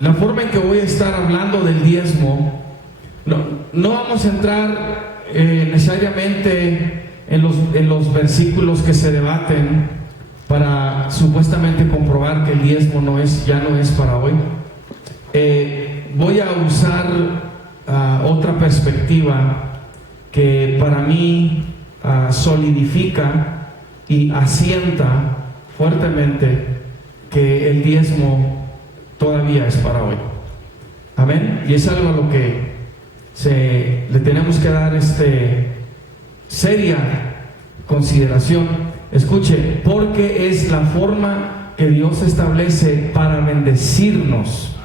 la forma en que voy a estar hablando del diezmo, no vamos a entrar necesariamente en los versículos que se debaten para supuestamente comprobar que el diezmo ya no es para hoy. Voy a usar otra perspectiva que para mí solidifica y asienta fuertemente que el diezmo todavía es para hoy. Amén. Y es algo a lo que le tenemos que dar seria consideración. Escuche, porque es la forma que Dios establece para bendecirnos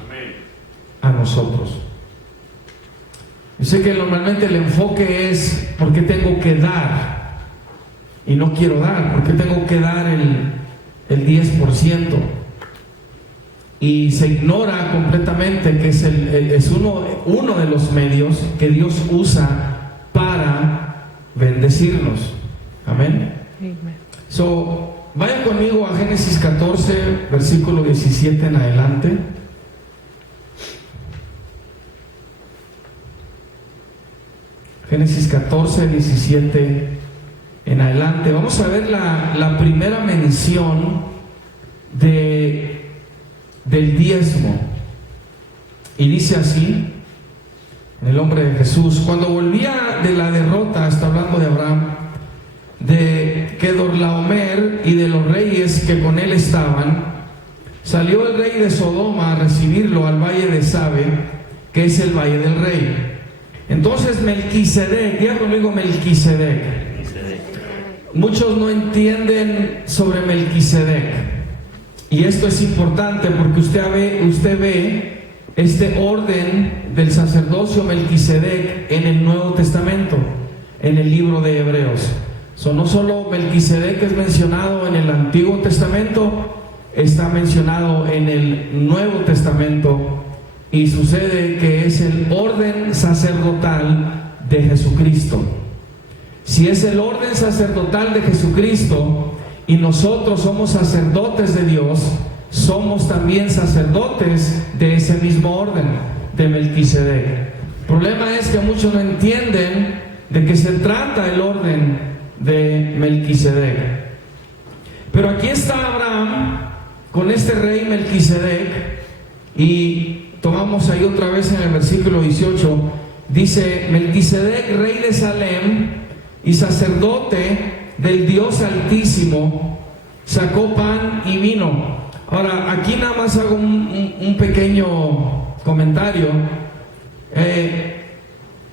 a nosotros. Yo sé que normalmente el enfoque es ¿por qué tengo que dar? Y no quiero dar. ¿Por qué tengo que dar el 10%? Y se ignora completamente que es uno de los medios que Dios usa para bendecirnos. Amén. Vaya conmigo a Génesis 14, versículo 17 en adelante. Génesis 14, 17 en adelante. Vamos a ver la primera mención del diezmo. Y dice así, en el nombre de Jesús: cuando volvía de la derrota, está hablando de Abraham, de Kedorlaomer y de los reyes que con él estaban, salió el rey de Sodoma a recibirlo al valle de Sabe, que es el valle del rey. Entonces Melquisedec, diga conmigo Melquisedec. Muchos no entienden sobre Melquisedec, y esto es importante porque usted ve este orden del sacerdocio Melquisedec en el Nuevo Testamento, en el libro de Hebreos. No solo Melquisedec es mencionado en el Antiguo Testamento, está mencionado en el Nuevo Testamento, y sucede que es el orden sacerdotal de Jesucristo. Si es el orden sacerdotal de Jesucristo y nosotros somos sacerdotes de Dios, somos también sacerdotes de ese mismo orden de Melquisedec. El problema es que muchos no entienden de qué se trata el orden de Melquisedec. Pero aquí está Abraham con este rey Melquisedec, y tomamos ahí otra vez en el versículo 18, dice: Melquisedec, rey de Salem y sacerdote del Dios Altísimo, sacó pan y vino. Ahora, aquí nada más hago un pequeño comentario.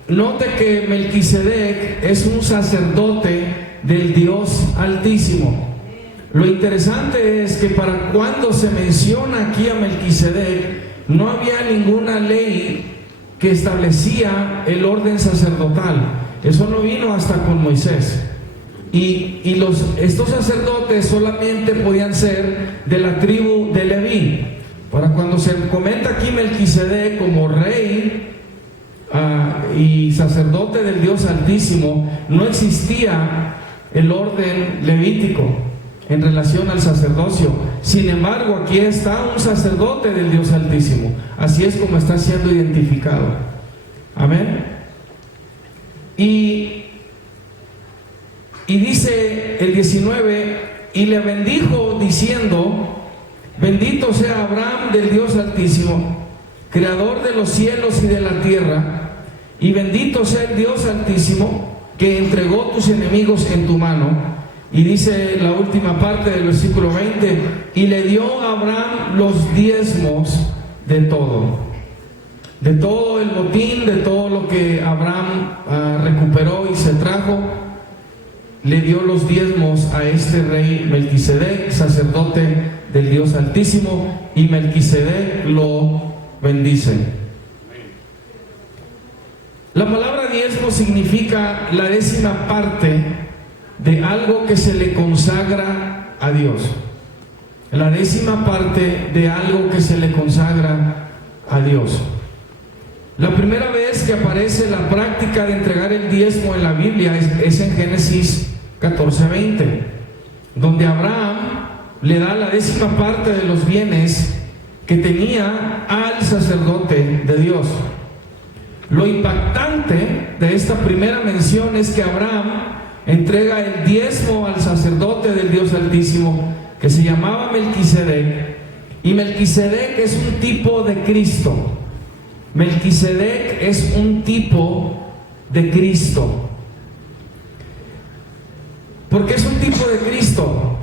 Note que Melquisedec es un sacerdote del Dios Altísimo. Lo interesante es que para cuando se menciona aquí a Melquisedec, no había ninguna ley que establecía el orden sacerdotal. Eso no vino hasta con Moisés. Y estos sacerdotes solamente podían ser de la tribu de Leví. Para cuando se comenta aquí Melquisedec como rey y sacerdote del Dios Altísimo, no existía el orden levítico en relación al sacerdocio. Sin embargo, aquí está un sacerdote del Dios Altísimo. Así es como está siendo identificado. Amén. Y dice el 19: y le bendijo diciendo: bendito sea Abraham del Dios Altísimo, creador de los cielos y de la tierra, y bendito sea el Dios Altísimo que entregó tus enemigos en tu mano. Y dice la última parte del versículo 20: y le dio a Abraham los diezmos de todo el botín, de todo lo que Abraham recuperó y se trajo. Le dio los diezmos a este rey Melquisedec, sacerdote del Dios Altísimo, y Melquisedec lo bendice. La palabra diezmo significa la 10ª parte de algo que se le consagra a Dios. La 10ª parte de algo que se le consagra a Dios. La primera vez que aparece la práctica de entregar el diezmo en la Biblia es en Génesis 14:20, donde Abraham le da la 10ª parte de los bienes que tenía al sacerdote de Dios. Lo impactante de esta primera mención es que Abraham entrega el diezmo al sacerdote del Dios Altísimo, que se llamaba Melquisedec, y Melquisedec es un tipo de Cristo. Melquisedec es un tipo de Cristo. ¿Por qué es un tipo de Cristo?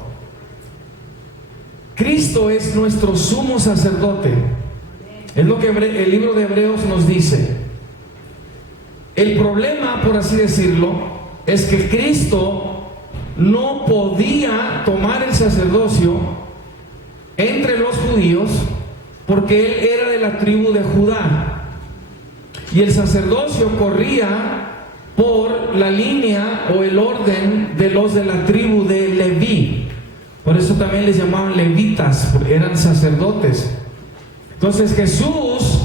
Cristo es nuestro sumo sacerdote. Es lo que el libro de Hebreos nos dice. El problema, por así decirlo, es que Cristo no podía tomar el sacerdocio entre los judíos porque él era de la tribu de Judá, y el sacerdocio corría por la línea o el orden de los de la tribu de Leví. Por eso también les llamaban levitas, porque eran sacerdotes. Entonces Jesús,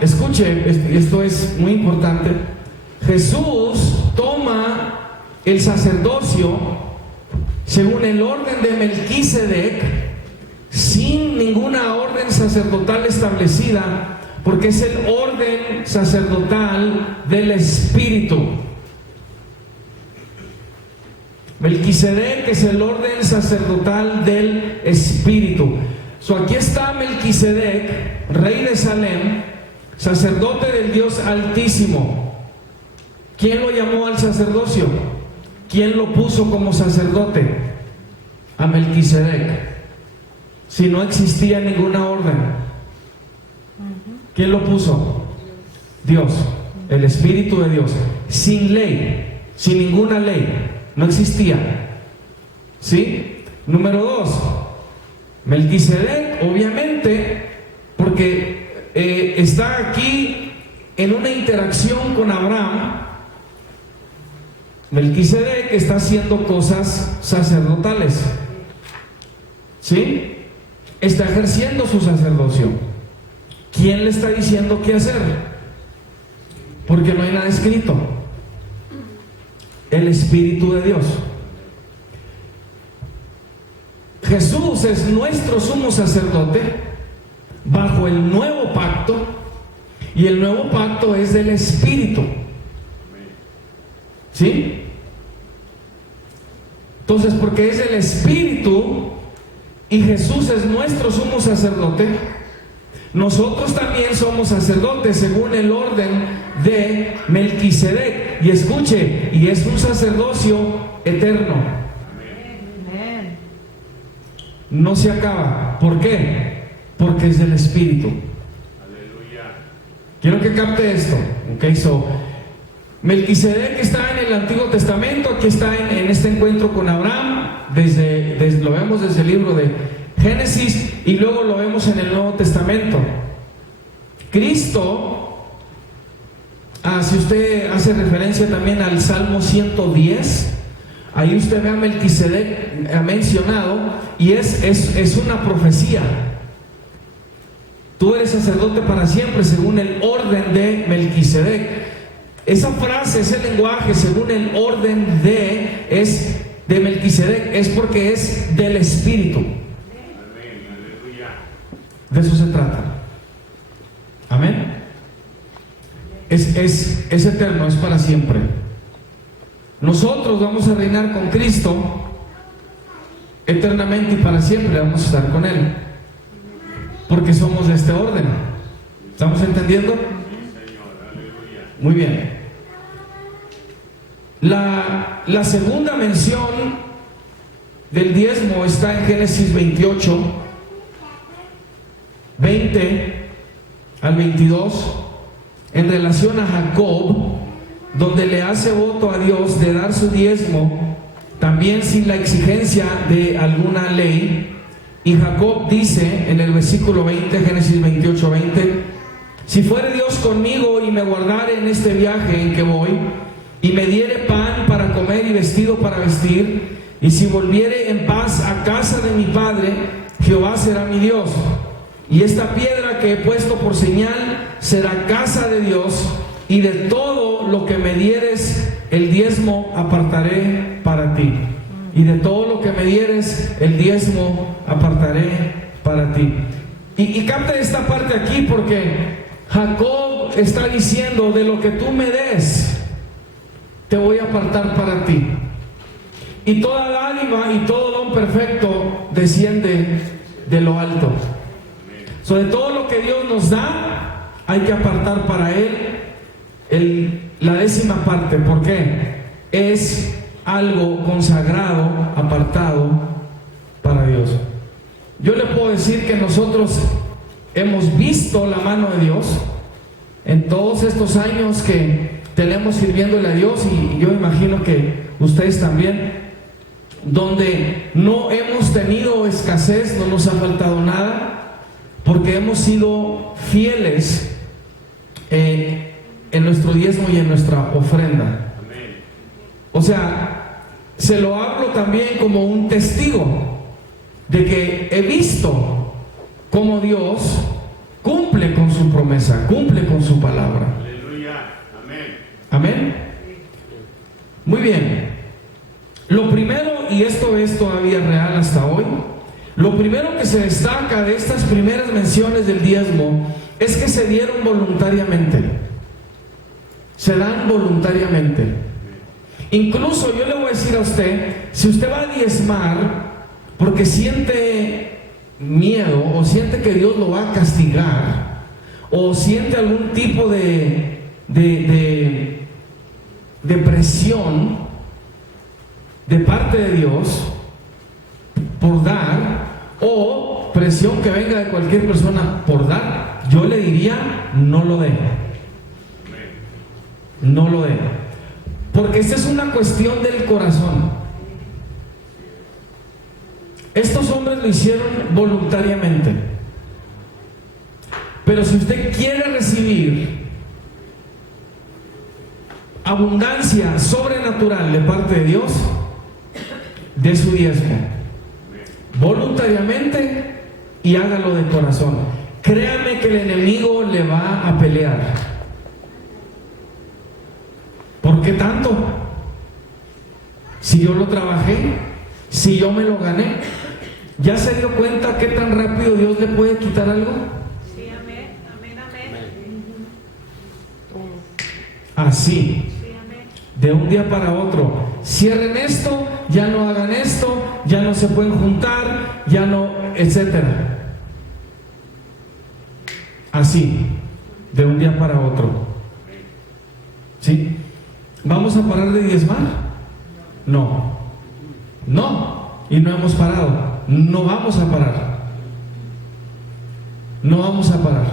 escuche, esto es muy importante, Jesús toma el sacerdocio según el orden de Melquisedec, sin ninguna orden sacerdotal establecida, porque es el orden sacerdotal del Espíritu. Melquisedec es el orden sacerdotal del Espíritu. Aquí está Melquisedec, rey de Salem, sacerdote del Dios Altísimo. ¿Quién lo llamó al sacerdocio? ¿Quién lo puso como sacerdote? A Melquisedec. Si no existía ninguna orden, ¿quién lo puso? Dios, el Espíritu de Dios, sin ley, sin ninguna ley, no existía. ¿Sí? Número 2, Melquisedec, obviamente, porque está aquí en una interacción con Abraham. Melquisedec está haciendo cosas sacerdotales, ¿sí? Está ejerciendo su sacerdocio. ¿Quién le está diciendo qué hacer? Porque no hay nada escrito. El Espíritu de Dios. Jesús es nuestro sumo sacerdote bajo el nuevo pacto, y el nuevo pacto es del Espíritu. ¿Sí? Entonces, porque es el Espíritu y Jesús es nuestro sumo sacerdote, nosotros también somos sacerdotes según el orden de Melquisedec. Y escuche, y es un sacerdocio eterno. No se acaba. ¿Por qué? Porque es del Espíritu. Aleluya. Quiero que capte esto. Melquisedec está en el Antiguo Testamento. Aquí está en este encuentro con Abraham. Lo vemos desde el libro de Génesis, y luego lo vemos en el Nuevo Testamento. Cristo, si usted hace referencia también al Salmo 110, ahí usted ve a Melquisedec mencionado, y es una profecía. Tú eres sacerdote para siempre según el orden de Melquisedec. Esa frase, ese lenguaje, según el orden de Melquisedec, es porque es del Espíritu. De eso se trata. Amén. Es eterno, es para siempre. Nosotros vamos a reinar con Cristo eternamente y para siempre vamos a estar con Él, porque somos de este orden. ¿Estamos entendiendo? Muy bien. La segunda mención del diezmo está en Génesis 28, 20 al 22, en relación a Jacob, donde le hace voto a Dios de dar su diezmo, también sin la exigencia de alguna ley. Y Jacob dice en el versículo 20, Génesis 28, 20: si fuere Dios conmigo y me guardare en este viaje en que voy, y me diere pan para comer y vestido para vestir, y si volviere en paz a casa de mi padre, Jehová será mi Dios, y esta piedra que he puesto por señal será casa de Dios, y de todo lo que me dieres el diezmo apartaré para ti. Y de todo lo que me dieres el diezmo apartaré para ti. Y capte esta parte aquí, porque Jacob está diciendo: de lo que tú me des, te voy a apartar para ti. Y toda dádiva y todo don perfecto desciende de lo alto. Sobre todo lo que Dios nos da, hay que apartar para Él la 10ª parte. ¿Por qué? Es algo consagrado, apartado para Dios. Yo le puedo decir que nosotros hemos visto la mano de Dios en todos estos años que tenemos sirviéndole a Dios, y yo imagino que ustedes también, donde no hemos tenido escasez, no nos ha faltado nada, porque hemos sido fieles en nuestro diezmo y en nuestra ofrenda. O sea, se lo hablo también como un testigo de que he visto cómo Dios cumple con su promesa, cumple con su palabra. Aleluya. Amén. Amén. Muy bien. Lo primero, y esto es todavía real hasta hoy, lo primero que se destaca de estas primeras menciones del diezmo es que se dieron voluntariamente. Se dan voluntariamente. Incluso yo le voy a decir a usted, si usted va a diezmar porque siente miedo, o siente que Dios lo va a castigar, o siente algún tipo de presión de parte de Dios por dar, o presión que venga de cualquier persona por dar, yo le diría: no lo dé. No lo dé. Porque esta es una cuestión del corazón. Estos hombres lo hicieron voluntariamente. Pero si usted quiere recibir abundancia sobrenatural de parte de Dios, de su diezmo voluntariamente y hágalo de corazón. Créame que el enemigo le va a pelear. ¿Por qué tanto? Si yo lo trabajé, si yo me lo gané. ¿Ya se dio cuenta qué tan rápido Dios le puede quitar algo? Sí, amén, amén, amén. Así, Sí, amén. de un día para otro. Cierren esto, ya no hagan esto, ya no se pueden juntar, ya no, etcétera. Así, de un día para otro. ¿Sí? ¿Vamos a parar de diezmar? No. No. Y no hemos parado. No vamos a parar. No vamos a parar.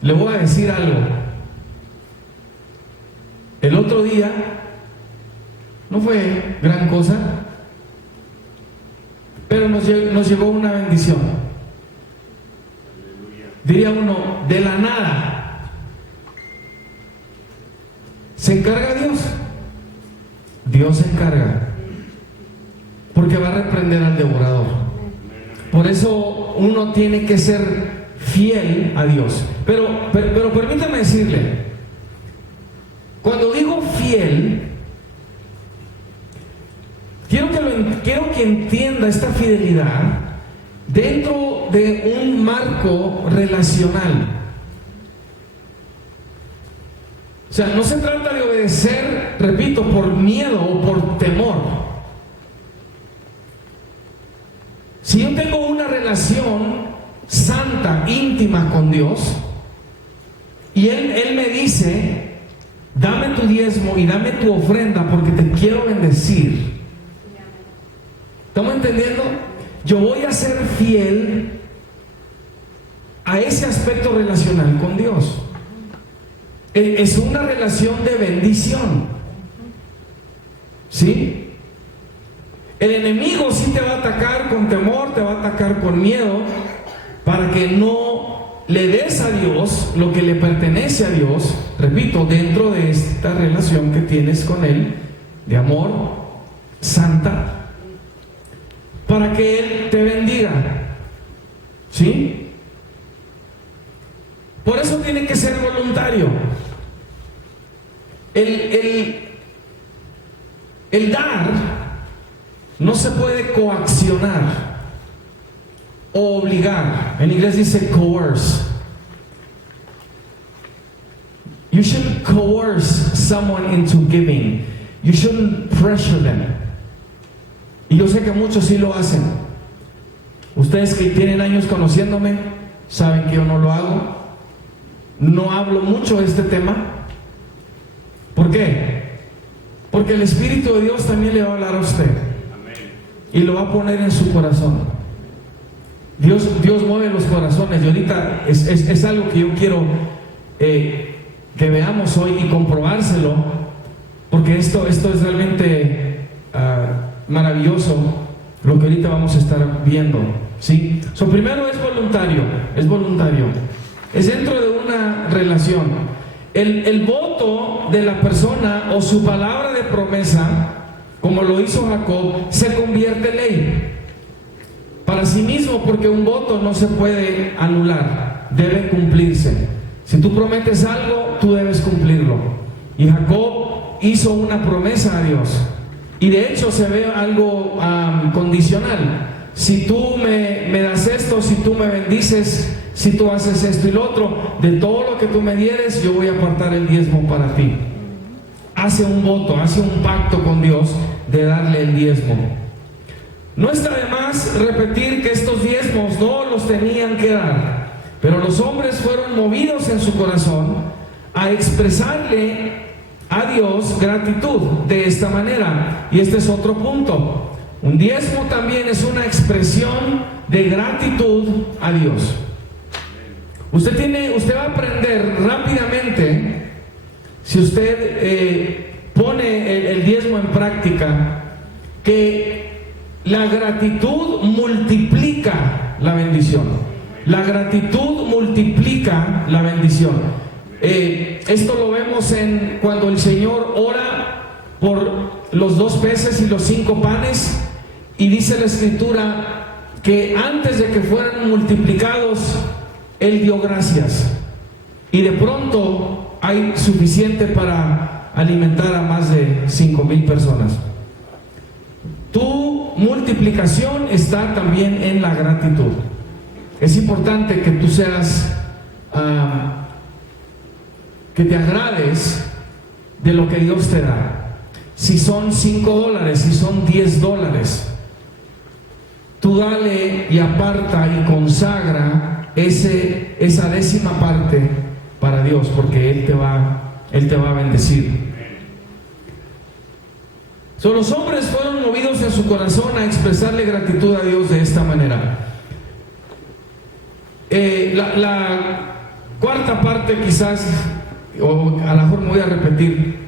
Le voy a decir algo. El otro día, no fue gran cosa, pero nos llegó una bendición. Diría uno, de la nada. ¿Se encarga Dios? Dios se encarga. Porque va a reprender al devorador. Por eso uno tiene que ser fiel a Dios. Pero permítame decirle, cuando digo fiel, quiero que entienda esta fidelidad dentro de un marco relacional. O sea, no se trata de obedecer, repito, por miedo o por temor. Si yo tengo una relación santa, íntima con Dios, y Él me dice: dame tu diezmo y dame tu ofrenda porque te quiero bendecir. ¿Estamos entendiendo? Yo voy a ser fiel a ese aspecto relacional con Dios. Es una relación de bendición. ¿Sí? El enemigo sí te va a atacar con temor, te va a atacar con miedo, para que no le des a Dios lo que le pertenece a Dios, repito, dentro de esta relación que tienes con Él, de amor, santa, para que Él te bendiga. ¿Sí? Por eso tiene que ser voluntario. El dar no se puede coaccionar. o obligar. En inglés dice coerce. You shouldn't coerce someone into giving. You shouldn't pressure them. Y yo sé que muchos sí lo hacen. Ustedes que tienen años conociéndome saben que yo no lo hago. No hablo mucho de este tema. ¿Por qué? Porque el Espíritu de Dios también le va a hablar a usted. Y lo va a poner en su corazón. Dios mueve los corazones. Y ahorita es algo que yo quiero que veamos hoy y comprobárselo, porque esto es realmente maravilloso lo que ahorita vamos a estar viendo, ¿sí? Primero es voluntario, es dentro de una relación. El voto de la persona o su palabra de promesa, como lo hizo Jacob, se convierte en ley para sí mismo, porque un voto no se puede anular, debe cumplirse. Si tú prometes algo, tú debes cumplirlo. Y Jacob hizo una promesa a Dios. Y de hecho se ve algo condicional. Si tú me das esto, si tú me bendices, si tú haces esto y lo otro, de todo lo que tú me dieres, yo voy a apartar el diezmo para ti. Hace un voto, hace un pacto con Dios de darle el diezmo. No está de más repetir que estos diezmos no los tenían que dar, pero los hombres fueron movidos en su corazón a expresarle a Dios gratitud de esta manera. Y este es otro punto. Un diezmo también es una expresión de gratitud a Dios. Usted va a aprender rápidamente, si usted pone el diezmo en práctica, que la gratitud multiplica la bendición. La gratitud multiplica la bendición. Esto lo vemos cuando el Señor ora por los 2 peces y los 5 panes, y dice la Escritura que antes de que fueran multiplicados, Él dio gracias, y de pronto hay suficiente para alimentar a más de 5,000 personas. Tu multiplicación está también en la gratitud. Es importante que tú seas, que te agrades de lo que Dios te da. Si son $5, si son $10, tú dale y aparta y consagra esa 10ª parte para Dios, porque Él te va a bendecir. Los hombres fueron movidos en su corazón a expresarle gratitud a Dios de esta manera. La cuarta parte, quizás, o a lo mejor me voy a repetir,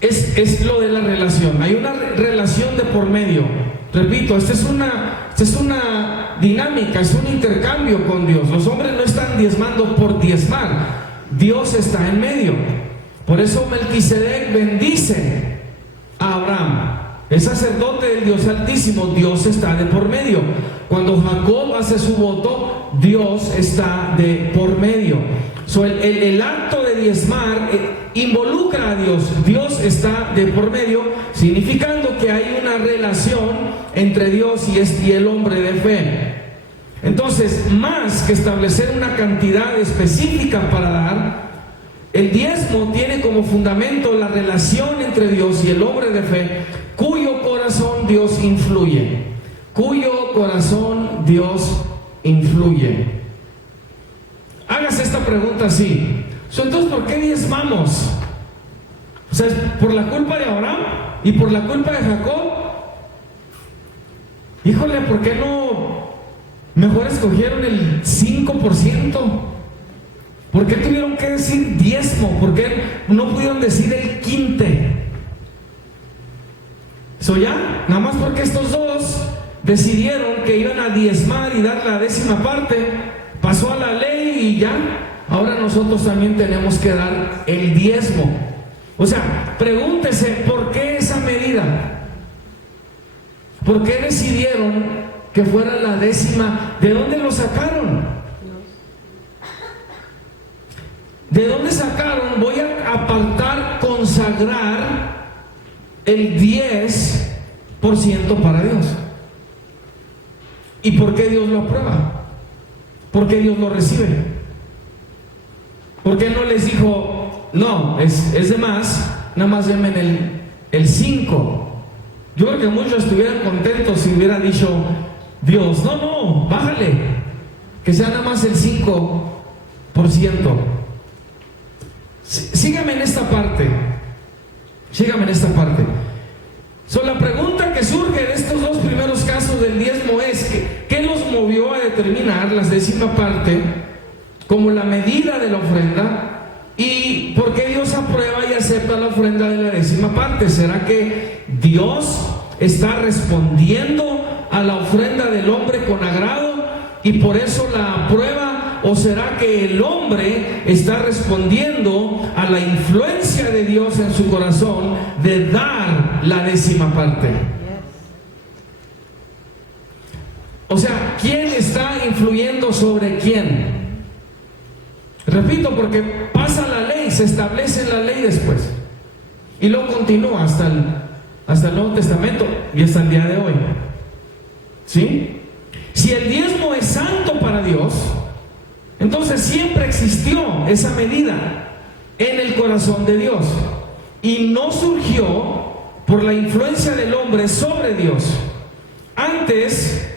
es lo de la relación. Hay una relación de por medio. Repito, esta es una dinámica, es un intercambio con Dios. Los hombres no están diezmando por diezmar, Dios está en medio. Por eso Melquisedec bendice a Abraham, el sacerdote del Dios Altísimo. Dios está de por medio. Cuando Jacob hace su voto, Dios está de por medio. El acto de diezmar involucra a Dios. Dios está de por medio, significando que hay una relación entre Dios y el hombre de fe. Entonces, más que establecer una cantidad específica para dar, el diezmo tiene como fundamento la relación entre Dios y el hombre de fe, cuyo corazón Dios influye. Hágase esta pregunta así: entonces, ¿por qué diezmamos? O sea, ¿es por la culpa de Abraham y por la culpa de Jacob? Híjole, ¿por qué no mejor escogieron el 5%? ¿Por qué tuvieron que decir diezmo? ¿Por qué no pudieron decir el quinte? Ya, nada más porque estos dos decidieron que iban a diezmar y dar la 10ª parte, pasó a la ley y ya, ahora nosotros también tenemos que dar el diezmo. O sea, pregúntese, ¿por qué esa medida? ¿Por qué decidieron que fuera la 10ª? ¿De dónde lo sacaron? ¿De dónde sacaron? Voy a apartar, consagrar el 10% para Dios. ¿Y por qué Dios lo aprueba? ¿Por qué Dios lo recibe? ¿Por qué no les dijo, no, es de más, nada más denme el 5? Yo creo que muchos estuvieran contentos si hubiera dicho Dios, no, bájale, que sea nada más el 5%. Sígame en esta parte. La pregunta que surge de estos dos primeros casos del diezmo es ¿qué los movió a determinar la 10ª parte como la medida de la ofrenda? ¿Y por qué Dios aprueba y acepta la ofrenda de la 10ª parte? ¿Será que Dios está respondiendo a la ofrenda del hombre con agrado y por eso la aprueba? ¿O será que el hombre está respondiendo a la influencia de Dios en su corazón de dar la 10ª parte? O sea, ¿quién está influyendo sobre quién? Repito, porque pasa la ley, se establece la ley después y luego continúa hasta el Nuevo Testamento y hasta el día de hoy. ¿Sí? Si el diezmo es santo para Dios, entonces siempre existió esa medida en el corazón de Dios y no surgió por la influencia del hombre sobre Dios. Antes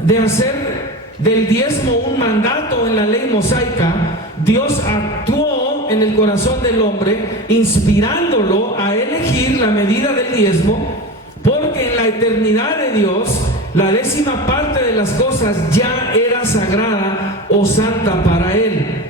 de hacer del diezmo un mandato en la ley mosaica, Dios actuó en el corazón del hombre inspirándolo a elegir la medida del diezmo, porque en la eternidad de Dios la 10ª parte de las cosas ya era sagrada o santa para él.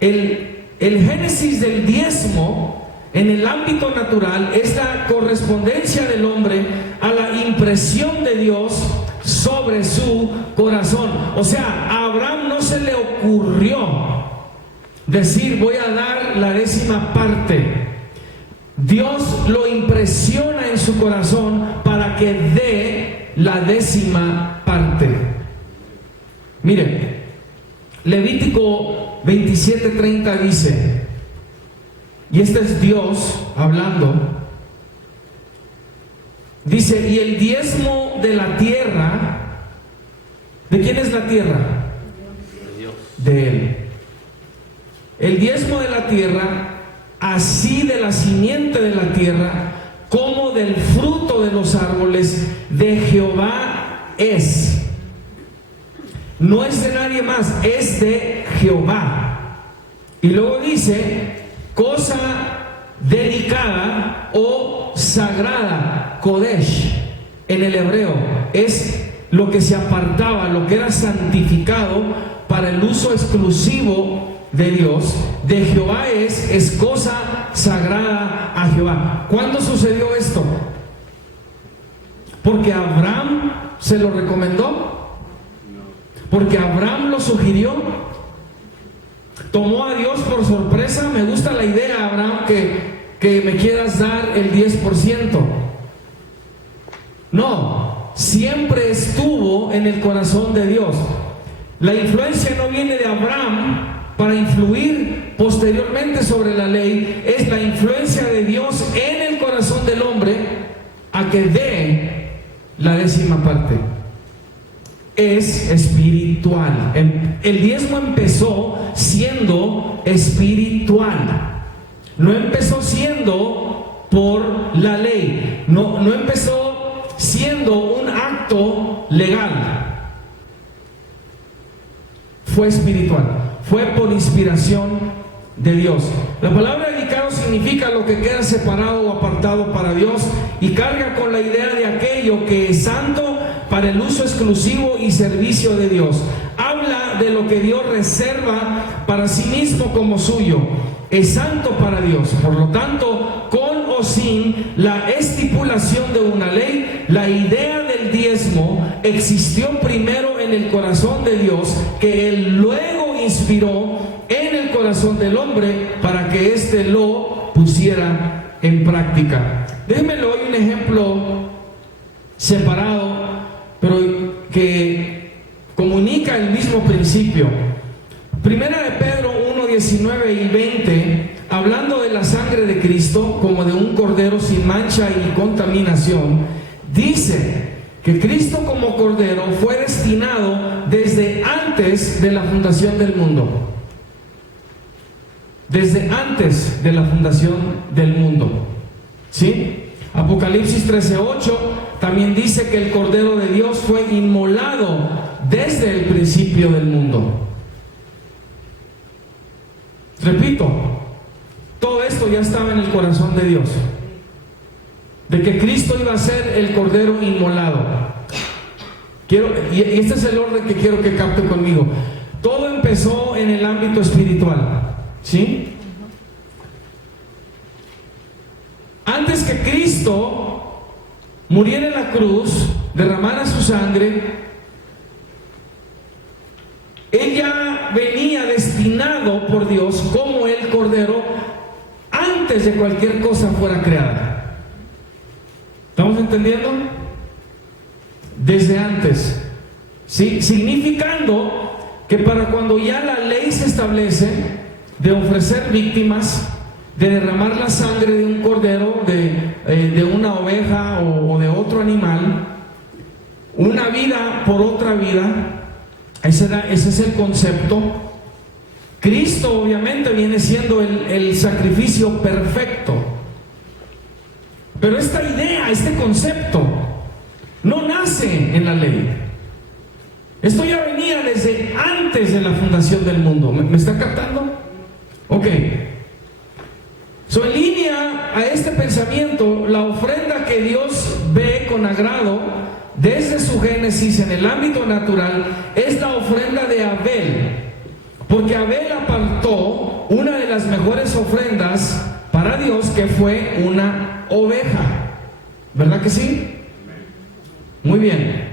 El génesis del diezmo en el ámbito natural es la correspondencia del hombre a la impresión de Dios sobre su corazón. O sea, a Abraham no se le ocurrió decir voy a dar la 10ª parte. Dios lo impresiona en su corazón para que dé la 10ª parte. Miren, Levítico 27:30 dice, y este es Dios hablando, dice, y el diezmo de la tierra, ¿de quién es la tierra? De Dios. De Él. El diezmo de la tierra, así de la simiente de la tierra, como del fruto de los árboles, de Jehová es. No es de nadie más, es de Jehová. Y luego dice, cosa dedicada o sagrada, Kodesh, en el hebreo, es lo que se apartaba, lo que era santificado para el uso exclusivo de Dios. De Jehová es cosa sagrada a Jehová. ¿Cuándo sucedió esto? ¿Porque Abraham se lo recomendó? ¿Porque Abraham lo sugirió? ¿Tomó a Dios por sorpresa? Me gusta la idea, Abraham, que me quieras dar el 10%. No, siempre estuvo en el corazón de Dios. La influencia no viene de Abraham para influir posteriormente sobre la ley, es la influencia de Dios en el corazón del hombre a que dé la 10ª parte. Es espiritual. El diezmo empezó siendo espiritual, no empezó siendo por la ley, no empezó siendo un acto legal, fue espiritual. Fue por inspiración de Dios. La palabra dedicado significa lo que queda separado o apartado para Dios y carga con la idea de aquello que es santo para el uso exclusivo y servicio de Dios. Habla de lo que Dios reserva para sí mismo como suyo. Es santo para Dios. Por lo tanto, con o sin la estipulación de una ley, la idea del diezmo existió primero en el corazón de Dios, que Él luego inspiró en el corazón del hombre para que éste lo pusiera en práctica. Déjenme le doy un ejemplo separado, pero que comunica el mismo principio. Primera de Pedro 1:19 y 20, hablando de la sangre de Cristo como de un cordero sin mancha y contaminación, dice que Cristo como Cordero fue destinado desde antes de la fundación del mundo. Desde antes de la fundación del mundo. ¿Sí? Apocalipsis 13:8 también dice que el Cordero de Dios fue inmolado desde el principio del mundo. Repito, todo esto ya estaba en el corazón de Dios, de que Cristo iba a ser el Cordero inmolado. Y este es el orden que quiero que capte conmigo. Todo empezó en el ámbito espiritual, ¿sí? Antes que Cristo muriera en la cruz, derramara su sangre, Él ya venía destinado por Dios como el Cordero antes de cualquier cosa fuera creada. ¿Estamos entendiendo? Desde antes, ¿sí? Significando que para cuando ya la ley se establece de ofrecer víctimas, de derramar la sangre de un cordero, de una oveja o de otro animal, una vida por otra vida, ese es el concepto. Cristo obviamente viene siendo el sacrificio perfecto. Pero esta idea, este concepto, no nace en la ley. Esto ya venía desde antes de la fundación del mundo. ¿Me está captando? Ok. En línea a este pensamiento, la ofrenda que Dios ve con agrado desde su génesis en el ámbito natural es la ofrenda de Abel, porque Abel apartó una de las mejores ofrendas para Dios, que fue una oveja. ¿Verdad que sí? Muy bien.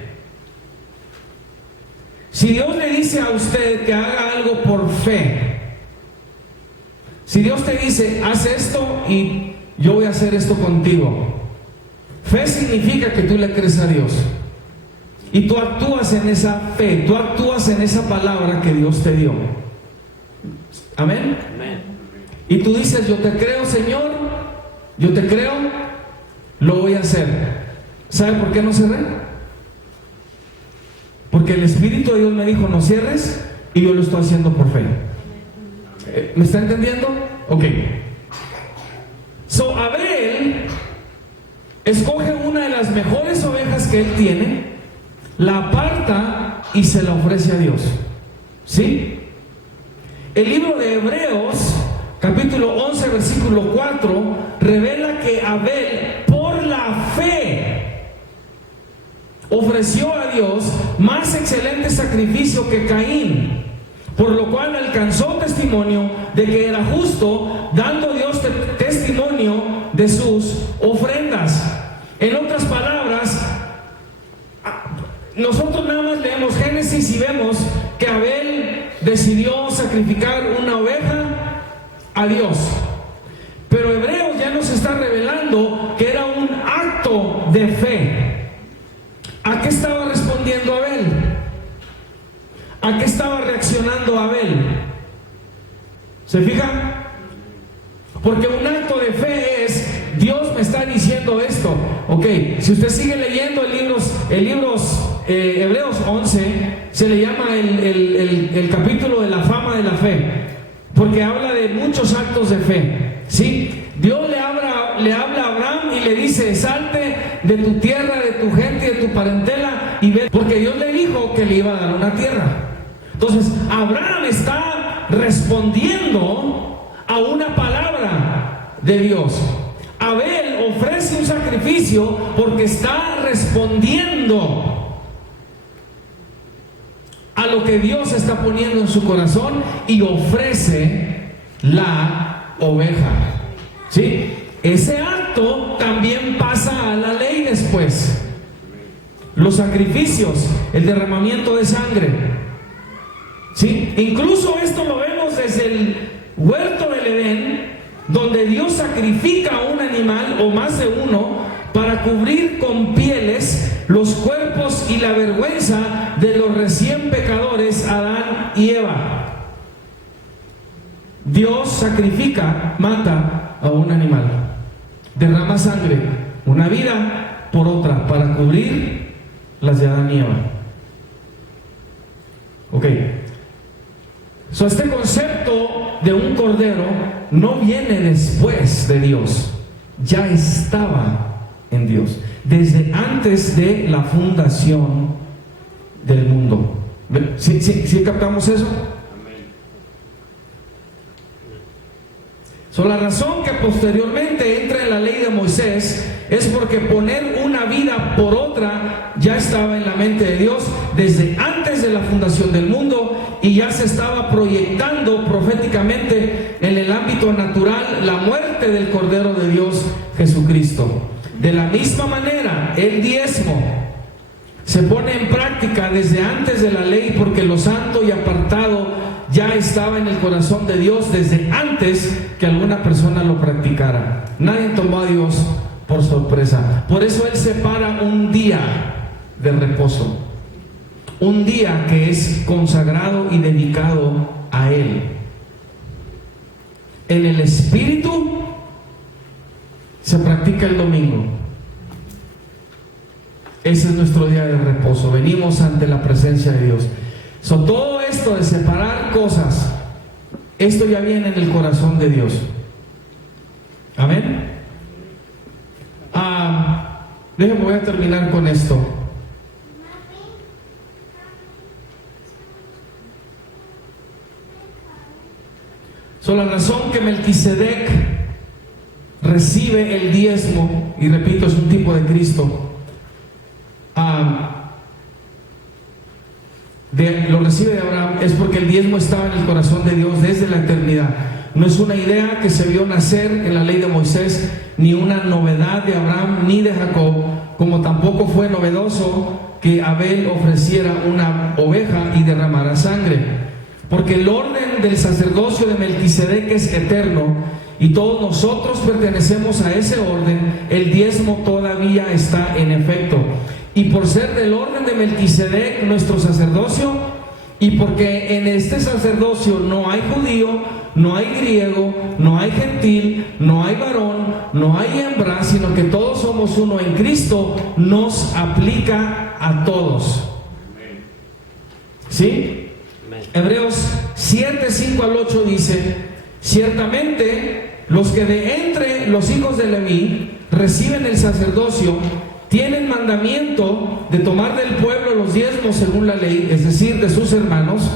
Si Dios le dice a usted que haga algo por fe, si Dios te dice, haz esto y yo voy a hacer esto contigo, fe significa que tú le crees a Dios y tú actúas en esa fe, tú actúas en esa palabra que Dios te dio. Amén. Amén. Y tú dices, yo te creo, Señor, yo te creo, lo voy a hacer. ¿Sabe por qué no cerré? Porque el Espíritu de Dios me dijo, no cierres, y yo lo estoy haciendo por fe. ¿Me está entendiendo? Ok. Abel escoge una de las mejores ovejas que él tiene, la aparta y se la ofrece a Dios. ¿Sí? El libro de Hebreos, capítulo 11, versículo 4, revela que Abel, por la fe, ofreció a Dios más excelente sacrificio que Caín, por lo cual alcanzó testimonio de que era justo, dando Dios testimonio de sus ofrendas. En otras palabras, nosotros nada más leemos Génesis y vemos que Abel decidió sacrificar una oveja a Dios, pero Hebreos ya nos está revelando que era un acto de fe. ¿A qué estaba respondiendo Abel? ¿A qué estaba reaccionando Abel? ¿Se fijan? Porque un acto de fe es, Dios me está diciendo esto. Ok, si usted sigue leyendo el libro Hebreos 11, se le llama el capítulo de la fama de la fe, porque habla de muchos actos de fe. ¿Sí? Dios le habla a Abraham y le dice, salte de tu tierra, de tu gente y de tu parentela y ve, porque Dios le dijo que le iba a dar una tierra. Entonces Abraham está respondiendo a una palabra de Dios. Abel ofrece un sacrificio porque está respondiendo a lo que Dios está poniendo en su corazón y ofrece la oveja. ¿Sí? Ese acto también pasa a la ley después. Los sacrificios, el derramamiento de sangre. ¿Sí? Incluso esto lo vemos desde el huerto del Edén, donde Dios sacrifica a un animal o más de uno para cubrir con pieles los cuerpos y la vergüenza de los recién pecadores Adán y Eva. Dios sacrifica, mata a un animal, derrama sangre, una vida por otra, para cubrir las de Adán y Eva. Ok. Este concepto de un cordero no viene después de Dios, ya estaba en Dios, desde antes de la fundación del mundo. ¿Sí captamos eso? La razón que posteriormente entra en la ley de Moisés es porque poner una vida por otra ya estaba en la mente de Dios desde antes de la fundación del mundo, y ya se estaba proyectando proféticamente en el ámbito natural la muerte del Cordero de Dios, Jesucristo. De la misma manera, el diezmo se pone en práctica desde antes de la ley, porque lo santo y apartado ya estaba en el corazón de Dios desde antes que alguna persona lo practicara. Nadie tomó a Dios por sorpresa. Por eso Él separa un día de reposo, un día que es consagrado y dedicado a Él. En el Espíritu se practica el domingo. Ese es nuestro día de reposo. Venimos ante la presencia de Dios. Todo esto de separar cosas, esto ya viene en el corazón de Dios. Amén. Déjenme, voy a terminar con esto. La razón que Melquisedec recibe el diezmo, y repito, es un tipo de Cristo, lo recibe de Abraham, es porque el diezmo estaba en el corazón de Dios desde la eternidad. No es una idea que se vio nacer en la ley de Moisés, ni una novedad de Abraham ni de Jacob, como tampoco fue novedoso que Abel ofreciera una oveja y derramara sangre, porque el orden del sacerdocio de Melquisedec es eterno, y todos nosotros pertenecemos a ese orden. El diezmo todavía está en efecto, y por ser del orden de Melquisedec nuestro sacerdocio, y porque en este sacerdocio no hay judío, no hay griego, no hay gentil, no hay varón, no hay hembra, sino que todos somos uno en Cristo, nos aplica a todos. ¿Sí? Hebreos 7, 5 al 8 dice: ciertamente los que de entre los hijos de Leví reciben el sacerdocio tienen mandamiento de tomar del pueblo los diezmos según la ley, es decir, de sus hermanos,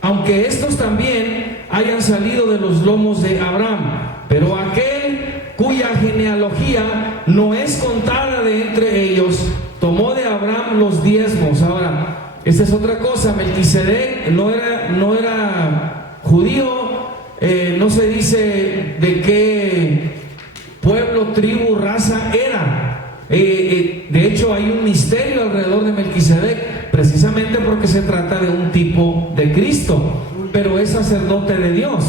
aunque estos también hayan salido de los lomos de Abraham. Pero aquel cuya genealogía no es contada de entre ellos, tomó de Abraham los diezmos. Ahora, esta es otra cosa. Melquisedec no era judío, no se dice de qué pueblo, tribu, raza era. De hecho, hay un misterio alrededor de Melquisedec, precisamente porque se trata de un tipo de Cristo, pero es sacerdote de Dios.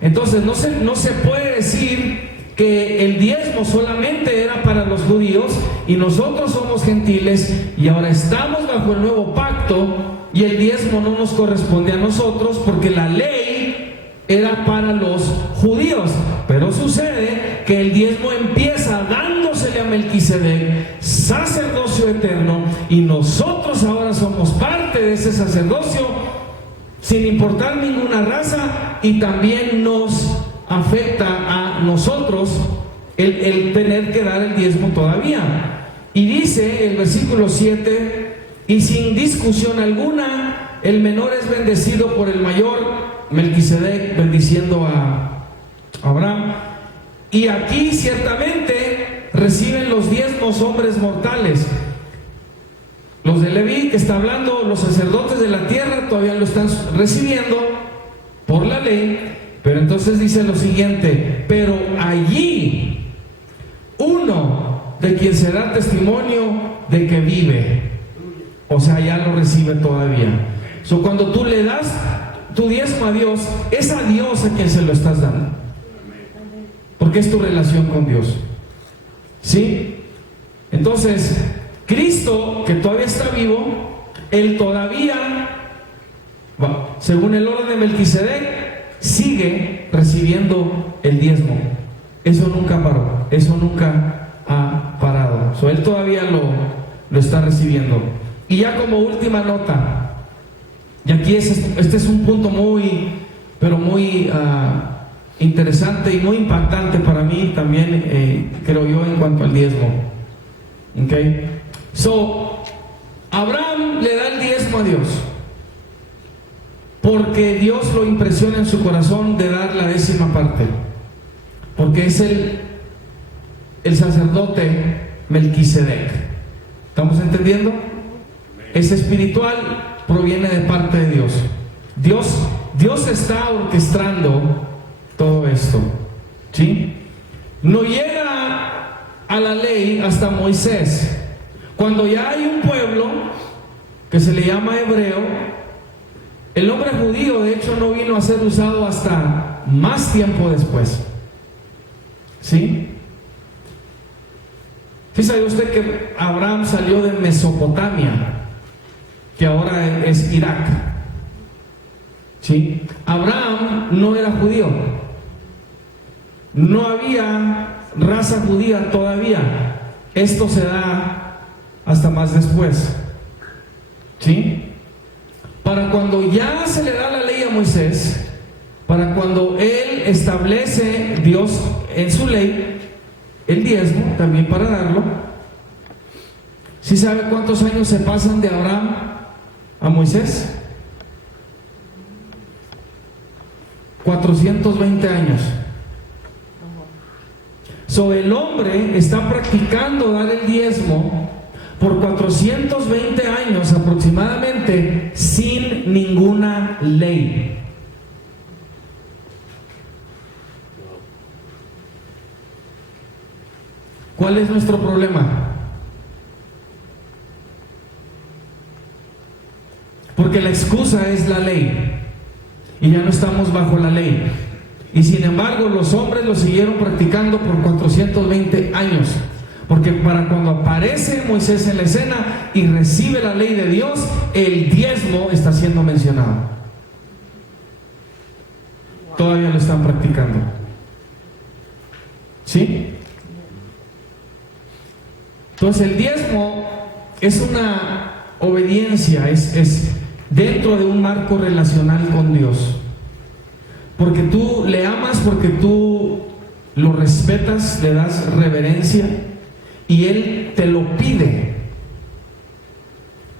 Entonces no se puede decir que el diezmo solamente era para los judíos y nosotros somos gentiles y ahora estamos bajo el nuevo pacto y el diezmo no nos corresponde a nosotros porque la ley era para los judíos. Pero sucede que el diezmo empieza dándosele a Melquisedec, sacerdocio eterno, y nosotros ahora somos parte de ese sacerdocio sin importar ninguna raza, y también nos afecta a nosotros el tener que dar el diezmo todavía. Y dice el versículo 7: y sin discusión alguna el menor es bendecido por el mayor. Melquisedec bendiciendo a Abraham. Y aquí ciertamente reciben los diezmos hombres mortales. Los de Leví, que está hablando, los sacerdotes de la tierra todavía lo están recibiendo por la ley. Pero entonces dice lo siguiente: pero allí uno de quien se da testimonio de que vive, o sea, ya lo recibe todavía. Cuando tú le das tu diezmo a Dios, es a Dios a quien se lo estás dando, porque es tu relación con Dios. ¿Sí? Entonces, Cristo, que todavía está vivo, Él todavía, según el orden de Melquisedec, sigue recibiendo el diezmo. Eso nunca paró, eso nunca ha parado. Él todavía lo está recibiendo. Y ya como última nota, y aquí este es un punto muy, pero muy interesante y muy impactante para mí también, creo yo, en cuanto al diezmo. ¿Ok? Abraham le da el diezmo a Dios porque Dios lo impresiona en su corazón de dar la 10ª parte, porque es el sacerdote Melquisedec. ¿Estamos entendiendo? Es espiritual, proviene de parte de Dios. Dios está orquestando todo esto, ¿sí? No llega a la ley hasta Moisés. Cuando ya hay un pueblo que se le llama hebreo, el nombre judío de hecho no vino a ser usado hasta más tiempo después. ¿Sí? ¿Sí sabe usted que Abraham salió de Mesopotamia, que ahora es Irak? ¿Sí? Abraham no era judío. No había raza judía todavía. Esto se da hasta más después. ¿Sí? Para cuando ya se le da la ley a Moisés, para cuando él establece Dios en su ley el diezmo, también para darlo. ¿Sí sabe cuántos años se pasan de Abraham a Moisés? 420 años. El hombre está practicando dar el diezmo por 420 años aproximadamente sin ninguna ley. ¿Cuál es nuestro problema? Porque la excusa es la ley y ya no estamos bajo la ley. Y sin embargo los hombres lo siguieron practicando por 420 años. Porque para cuando aparece Moisés en la escena y recibe la ley de Dios, el diezmo está siendo mencionado. Todavía lo están practicando. ¿Sí? Entonces el diezmo es una obediencia, es dentro de un marco relacional con Dios. Porque tú le amas, porque tú lo respetas, le das reverencia y Él te lo pide,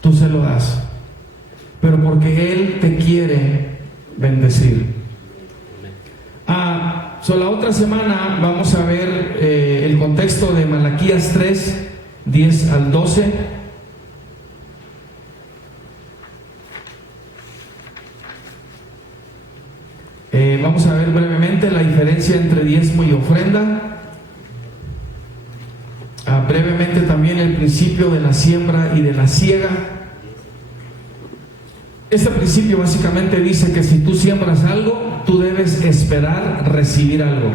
tú se lo das, pero porque Él te quiere bendecir. La otra semana vamos a ver el contexto de Malaquías 3, 10 al 12. Vamos a ver brevemente la diferencia entre diezmo y ofrenda. Brevemente también el principio de la siembra y de la siega. Este principio básicamente dice que si tú siembras algo, tú debes esperar recibir algo.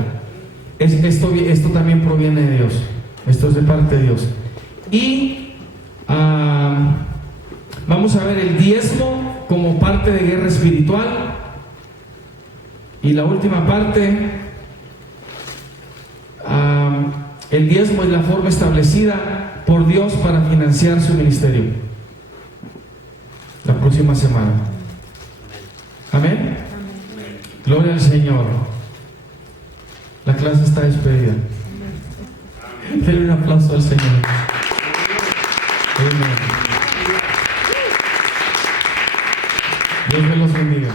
Esto también proviene de Dios. Esto es de parte de Dios. Y vamos a ver el diezmo como parte de guerra espiritual. Y la última parte, el diezmo es la forma establecida por Dios para financiar su ministerio. La próxima semana. Amén. Gloria al Señor. La clase está despedida. Denle un aplauso al Señor. Amén. Dios me los bendiga.